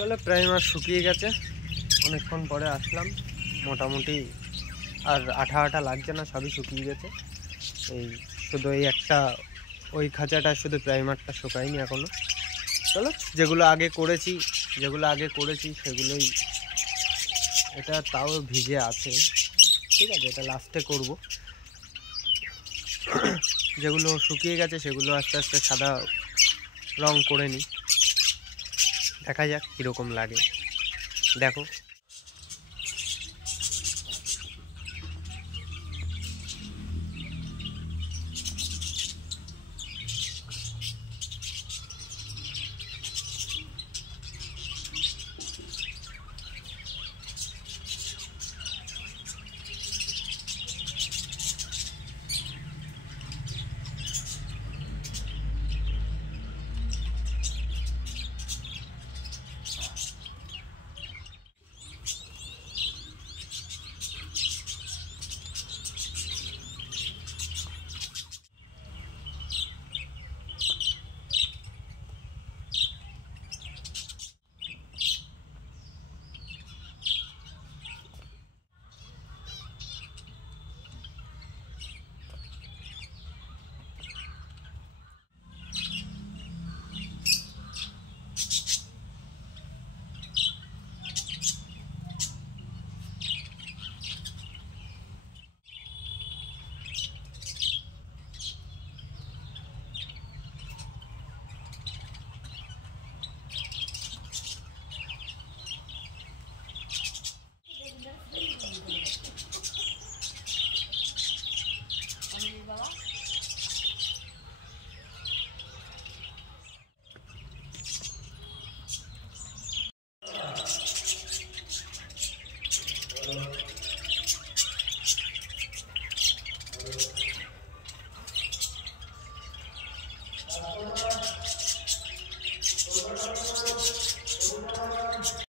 চলো প্রাইমার শুকিয়ে গেছে, অনেকক্ষণ পরে আসলাম, মোটামুটি আর আঠা আঠা লাগছে না, সবই শুকিয়ে গেছে। এই শুধু এই একটা ওই খাঁচাটা শুধু প্রাইমারটা শুকায়নি এখনো। চলো যেগুলো আগে করেছি সেগুলোই, এটা তাও ভিজে আছে, ঠিক আছে, এটা লাস্টে করব। যেগুলো শুকিয়ে গেছে সেগুলো আস্তে আস্তে সাদা রং করে নিই, দেখা যাক কীরকম লাগে। দেখো